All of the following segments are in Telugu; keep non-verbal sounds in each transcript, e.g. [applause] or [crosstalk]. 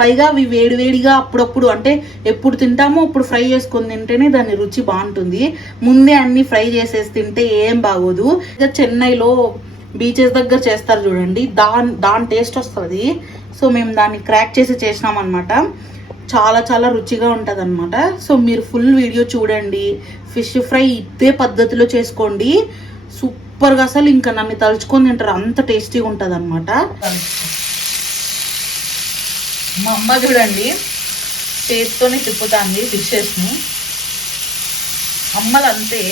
పైగా అవి వేడివేడిగా అప్పుడప్పుడు అంటే ఎప్పుడు తింటామో అప్పుడు ఫ్రై చేసుకొని తింటేనే దాని రుచి బాగుంటుంది. ముందే అన్ని ఫ్రై చేసేసి తింటే ఏం బాగోదు. ఇక చెన్నైలో బీచెస్ దగ్గర చేస్తారు చూడండి. దాని దాని టేస్ట్ వస్తుంది. సో మేము దాన్ని క్రాక్ చేసి చేసినాం అనమాట చాలా చాలా రుచిగా ఉంటుంది అనమాట సో మీరు ఫుల్ వీడియో చూడండి. ఫిష్ ఫ్రై ఇదే పద్ధతిలో చేసుకోండి. సూపర్గా అసలు ఇంకా నన్ను తలుచుకొని తింటారు. అంత టేస్టీగా ఉంటుంది అనమాట మా అమ్మ చూడండి చేతితోనే తిప్పుతాంది ఫిషెస్ని అమ్మలు అంతే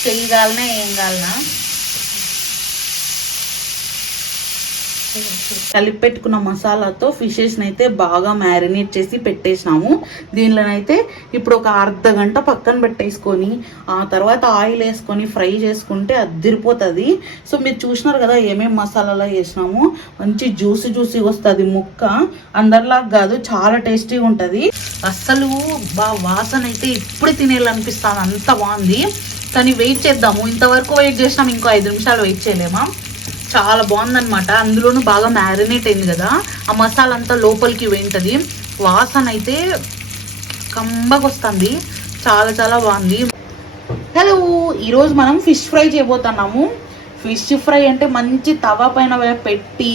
చెయ్యి కాలనా ఏం కాలనా కలిపి పెట్టుకున్న మసాలాతో ఫిషెస్ని అయితే బాగా మ్యారినేట్ చేసి పెట్టేసినాము. దీనిలోనైతే ఇప్పుడు ఒక అర్ధ గంట పక్కన పెట్టేసుకొని ఆ తర్వాత ఆయిల్ వేసుకొని ఫ్రై చేసుకుంటే అద్దిరిపోతుంది సో మీరు చూసినారు కదా ఏమేమి మసాలాలో వేసినాము. మంచి జ్యూసి జ్యూసి వస్తుంది ముక్క. అందరిలా కాదు చాలా టేస్టీగా ఉంటుంది. అస్సలు బా వాసన అయితే ఇప్పుడు తినేయాలనిపిస్తుంది. అంత బాగుంది. కానీ వెయిట్ చేద్దాము. ఇంతవరకు వెయిట్ చేసినాం. ఇంకో ఐదు నిమిషాలు వెయిట్ చేయలేమా? చాలా బాగుందనమాట అందులోనూ బాగా మ్యారినేట్ అయింది కదా. ఆ మసాలా అంతా లోపలికి వెంటది వాసన అయితే కంబకొస్తుంది చాలా చాలా బాగుంది. హలో ఈరోజు మనం ఫిష్ ఫ్రై చేయబోతున్నాము. ఫిష్ ఫ్రై అంటే మంచి తవా పైన పెట్టి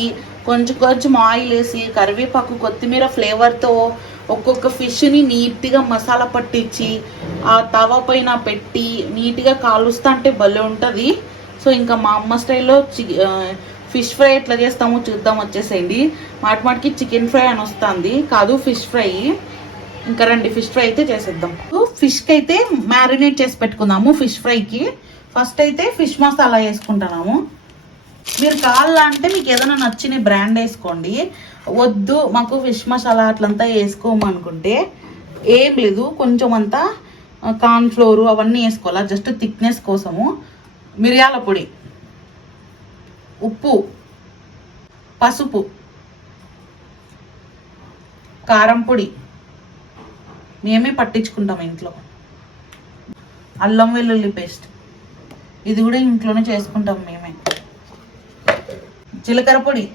కొంచెం కొంచెం ఆయిల్ వేసి కరివేపాకు కొత్తిమీర ఫ్లేవర్తో ఒక్కొక్క ఫిష్ని నీట్గా మసాలా పట్టించి ఆ తవా పైన పెట్టి నీట్గా కాలుస్తా అంటే భలే ఉంటుంది. సో ఇంకా మా అమ్మ స్టైల్లో చి ఫిష్ ఫ్రై ఎట్లా చేస్తామో చూద్దాం వచ్చేసేయండి. మాటి మాటికి చికెన్ ఫ్రై అని వస్తుంది. కాదు ఫిష్ ఫ్రై. ఇంకా రండి ఫిష్ ఫ్రై అయితే చేసేద్దాం. ఫిష్కి అయితే మ్యారినేట్ చేసి పెట్టుకుందాము ఫిష్ ఫ్రైకి. ఫస్ట్ అయితే ఫిష్ మసాలా వేసుకుంటున్నాము. మీరు కావాలా అంటే మీకు ఏదైనా నచ్చిన బ్రాండ్ వేసుకోండి. వద్దు మాకు ఫిష్ మసాలా అట్లంతా వేసుకోమనుకుంటే ఏం లేదు. కొంచెం అంతా కార్న్ ఫ్లోర్ అవన్నీ వేసుకోవాలా జస్ట్ థిక్నెస్ కోసము. మిరియాల పొడి ఉప్పు పసుపు కారం పొడి మేమే పట్టించుకుంటాం ఇంట్లో. అల్లం వెల్లుల్లి పేస్ట్ ఇది కూడా ఇంట్లోనే చేసుకుంటాం మేమే. జీలకర్ర పొడి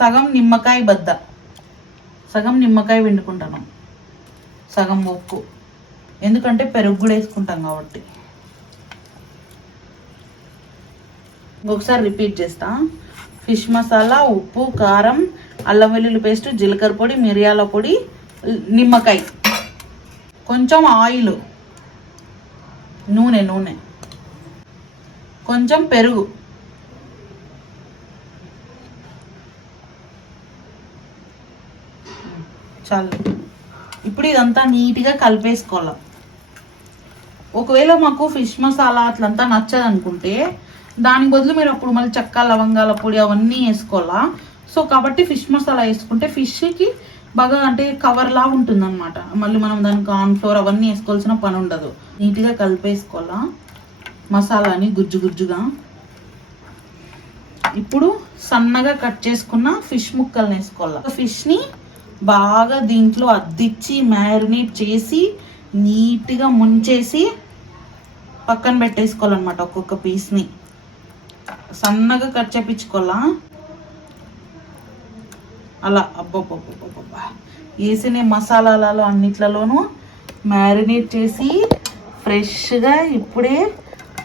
సగం నిమ్మకాయ బద్ద సగం నిమ్మకాయ వండుకుంటాను సగం ఉప్పు. ఎందుకంటే పెరుగు కూడా వేసుకుంటాం కాబట్టి. ఇంకొకసారి రిపీట్ చేస్తా. ఫిష్ మసాలా ఉప్పు కారం అల్లం వెల్లుల్లి పేస్ట్ జీలకర్ర పొడి మిరియాల పొడి నిమ్మకాయ. కొంచెం ఆయిల్ నూనె నూనె. కొంచెం పెరుగు. చాలు. ఇప్పుడు ఇదంతా నీట్గా కలిపేసుకోవాలి? ఒకవేళ మాకు ఫిష్ మసాలా అట్లంతా నచ్చదు అనుకుంటే దాని బదులు మీరు అప్పుడు మళ్ళీ చెక్క లవంగాల పొడి అవన్నీ వేసుకోవాలా? సో కాబట్టి ఫిష్ మసాలా వేసుకుంటే ఫిష్కి బాగా అంటే కవర్లా ఉంటుంది అనమాట మళ్ళీ మనం దానికి కార్న్ ఫ్లోర్ అవన్నీ వేసుకోవాల్సిన పని ఉండదు. నీట్గా కలిపేసుకోవాలా? మసాలాని గుజ్జు గుజ్జుగా. ఇప్పుడు సన్నగా కట్ చేసుకున్న ఫిష్ ముక్కల్ని వేసుకోవాలి? ఫిష్ని బాగా దీంట్లో అద్దిచ్చి మ్యారినేట్ చేసి నీట్గా ముంచేసి పక్కన పెట్టేసుకోవాలన్నమాట ఒక్కొక్క పీస్ని. సన్నగా కట్ చేపించుకోవాలా? అలా. అబ్బబ్బబ్బబ్బబ్బా వేసిన మసాలాలలో అన్నిట్లలోనూ మ్యారినేట్ చేసి ఫ్రెష్గా ఇప్పుడే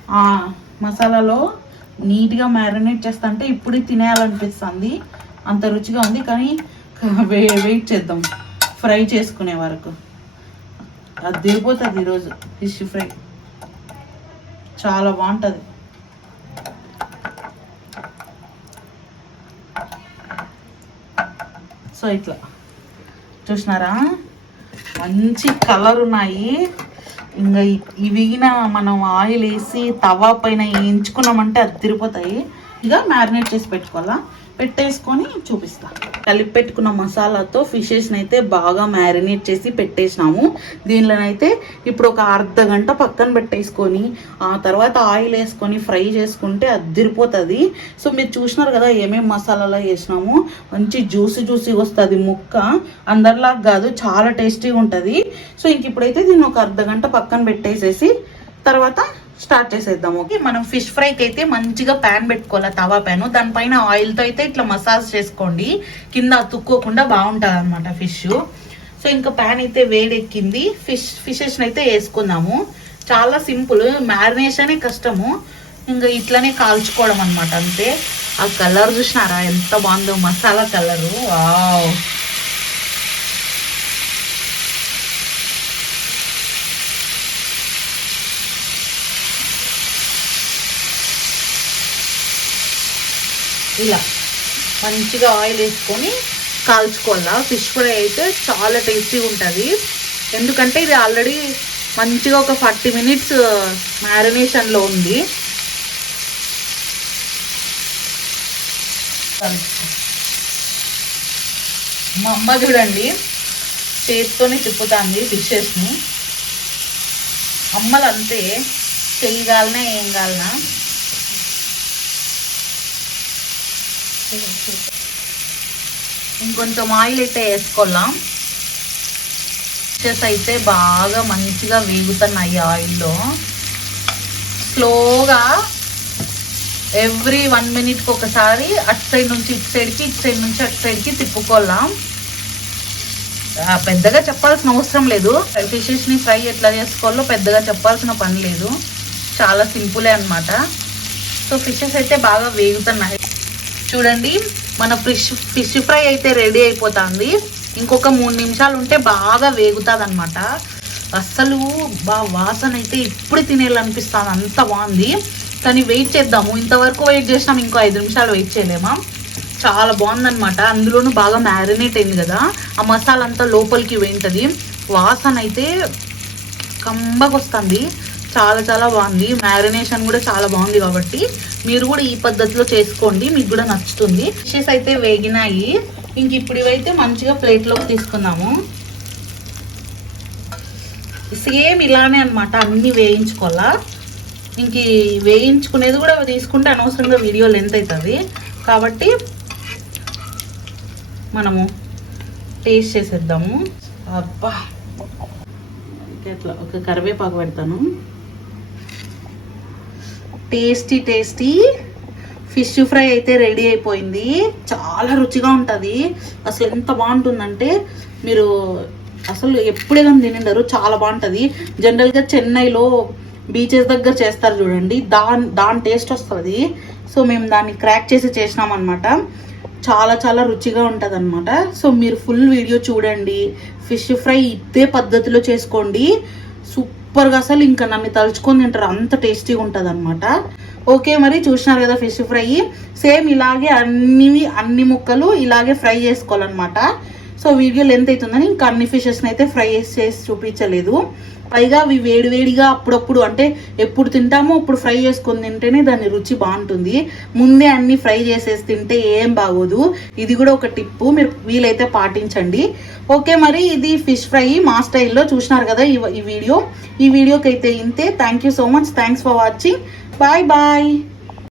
ఆ మసాలాలో నీట్గా మ్యారినేట్ చేస్తంటే ఇప్పుడే తినేయాలనిపిస్తుంది. అంత రుచిగా ఉంది కానీ [laughs] వే- వెయిట్ చేద్దాం. ఫ్రై చేసుకునే వరకు. అది దిగిపోతుంది ఈరోజు ఫిష్ ఫ్రై. చాలా బాగుంటుంది. సో ఇట్లా. చూసినారా? మంచి కలర్ ఉన్నాయి. ఇంకా ఇవిగిన మనం ఆయిల్ వేసి తవా పైన వేయించుకున్నామంటే అది తిరిగిపోతాయి. ఇక మ్యారినేట్ చేసి పెట్టుకోవాలా? పెట్టేసుకొని చూపిస్తాను కలిపి పెట్టుకున్న మసాలాతో ఫిషెస్ని అయితే బాగా మ్యారినేట్ చేసి పెట్టేసినాము. దీనిలోనైతే ఇప్పుడు ఒక అర్ధ గంట పక్కన పెట్టేసుకొని ఆ తర్వాత ఆయిల్ వేసుకొని ఫ్రై చేసుకుంటే అదిరిపోతుంది సో మీరు చూసినారు కదా ఏమేమి మసాలాలో వేసినాము. మంచి జ్యూసీ జ్యూసీ వస్తుంది ముక్క. అందరిలాగా కాదు చాలా టేస్టీగా ఉంటుంది. సో ఇంక ఇప్పుడైతే దీన్ని ఒక అర్ధ గంట పక్కన పెట్టేసేసి తర్వాత స్టార్ట్ చేసేద్దాం ఓకే? మనం ఫిష్ ఫ్రైకి అయితే మంచిగా ప్యాన్ పెట్టుకోవాలి తవా ప్యాన్. దానిపైన ఆయిల్తో అయితే ఇట్లా మసాజ్ చేసుకోండి. కింద తుక్కోకుండా బాగుంటుంది అనమాట ఫిష్. సో ఇంకా ప్యాన్ అయితే వేడెక్కింది. ఫిష్ ఫిషెస్ని అయితే వేసుకుందాము. చాలా సింపుల్ మ్యారినేషనే కష్టము. ఇంకా ఇట్లనే కాల్చుకోవడం అనమాట అంతే. ఆ కలర్ చూసినారా? ఎంత బాగుందో మసాలా కలరు. వావ్. ఇలా మంచిగా ఆయిల్ వేసుకొని కాల్చుకోవాలా. ఫిష్ ఫ్రై అయితే చాలా టేస్టీగా ఉంటుంది. ఎందుకంటే ఇది ఆల్రెడీ మంచిగా ఒక ఫార్టీ మినిట్స్ మ్యారినేషన్లో ఉంది. మా అమ్మ చూడండి చేతితోనే తిప్పుతాంది ఫిషెస్ని. అమ్మలు అంతే చెయ్యి కాలనా ఏం కాలనా ఇంకొంచెం ఆయిల్ అయితే వేసుకోవాలా? ఫిషెస్ అయితే బాగా మంచిగా వేగుతున్నాయి ఆయిల్లో. స్లోగా ఎవ్రీ వన్ మినిట్కి ఒకసారి అటు సైడ్ నుంచి ఇటు సైడ్కి ఇటు సైడ్ నుంచి అటు సైడ్కి తిప్పుకోవాలా? పెద్దగా చెప్పాల్సిన అవసరం లేదు. ఫిషెస్ని ఫ్రై ఎట్లా చేసుకోవాలో పెద్దగా చెప్పాల్సిన పని లేదు. చాలా సింపులే అన్నమాట. సో ఫిషెస్ అయితే బాగా వేగుతున్నాయి. చూడండి మన ఫిష్ ఫిష్ ఫ్రై అయితే రెడీ అయిపోతుంది. ఇంకొక మూడు నిమిషాలు ఉంటే బాగా వేగుతుంది అనమాట అస్సలు బా వాసన అయితే ఇప్పుడు తినేయాలనిపిస్తుంది అంత బాగుంది. కానీ వెయిట్ చేద్దాము. ఇంతవరకు వెయిట్ చేసినాం ఇంకో ఐదు నిమిషాలు వెయిట్ చేయలేమా? చాలా బాగుందన్నమాట. అందులోనూ బాగా మ్యారినేట్ అయింది కదా. ఆ మసాలా అంతా లోపలికి వెంటది వాసన అయితే కంబకొస్తుంది చాలా చాలా బాగుంది. మ్యారినేషన్ కూడా చాలా బాగుంది కాబట్టి మీరు కూడా ఈ పద్ధతిలో చేసుకోండి మీకు కూడా నచ్చుతుంది. ఫిషెస్ అయితే వేగినాయి. ఇంక ఇప్పుడు ఇవైతే మంచిగా ప్లేట్లోకి తీసుకుందాము సేమ్ ఇలానే అనమాట అన్నీ వేయించుకోవాలా? ఇంక వేయించుకునేది కూడా తీసుకుంటే అనవసరంగా వీడియో లెంత్ అవుతుంది కాబట్టి మనము టేస్ట్ చేసేద్దాము. అబ్బా! ఇట్లా ఒక కరివేపాకు పెడతాను. టేస్టీ టేస్టీ ఫిష్ ఫ్రై అయితే రెడీ అయిపోయింది. చాలా రుచిగా ఉంటుంది. అసలు ఎంత బాగుంటుందంటే మీరు అసలు ఎప్పుడే కానీ తినిండరు చాలా బాగుంటుంది. జనరల్గా చెన్నైలో బీచెస్ దగ్గర చేస్తారు చూడండి. దాని దాని టేస్ట్ వస్తుంది. సో మేము దాన్ని క్రాక్ చేసి చేసినామన్నమాట. చాలా చాలా రుచిగా ఉంటుంది అనమాట సో మీరు ఫుల్ వీడియో చూడండి. ఫిష్ ఫ్రై ఇదే పద్ధతిలో చేసుకోండి. సూపర్గా అసలు ఇంకా నన్ను తలుచుకొని తింటారు. అంత టేస్టీగా ఉంటుంది అనమాట ఓకే మరి చూసినారు కదా ఫిష్ ఫ్రై. సేమ్ ఇలాగే అన్ని అన్ని ముక్కలు ఇలాగే ఫ్రై చేసుకోవాలన్నమాట. సో వీడియో లెంత్ అవుతుందని ఇంకా అన్ని ఫిషెస్ని అయితే ఫ్రై చేసి చూపించలేదు. పైగా అవి వేడివేడిగా అప్పుడప్పుడు అంటే ఎప్పుడు తింటామో అప్పుడు ఫ్రై చేసుకొని తింటేనే దాని రుచి బాగుంటుంది. ముందే అన్ని ఫ్రై చేసేసి తింటే ఏం బాగోదు. ఇది కూడా ఒక టిప్పు. మీరు వీలైతే పాటించండి. ఓకే మరి ఇది ఫిష్ ఫ్రై మా స్టైల్లో చూసినారు కదా ఈ ఈ వీడియో. ఈ వీడియోకి అయితే ఇంతే. Thank you so much thanks for watching bye bye